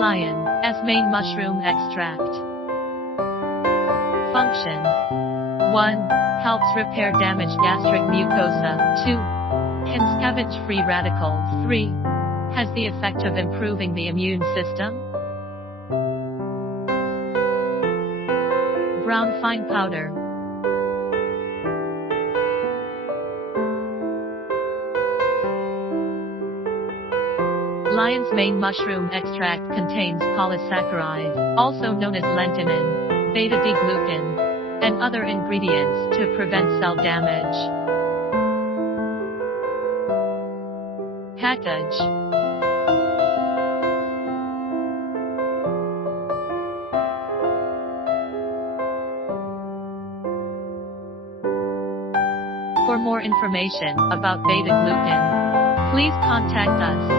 Lion, as main mushroom extract. Function: 1. Helps repair damaged gastric mucosa. 2. Can scavenge free radicals. 3. Has the effect of improving the immune system. Brown fine powder. Lion's mane mushroom extract contains polysaccharide, also known as lentinan, beta D glucan, and other ingredients to prevent cell damage. Package. For more information about beta glucan, please contact us.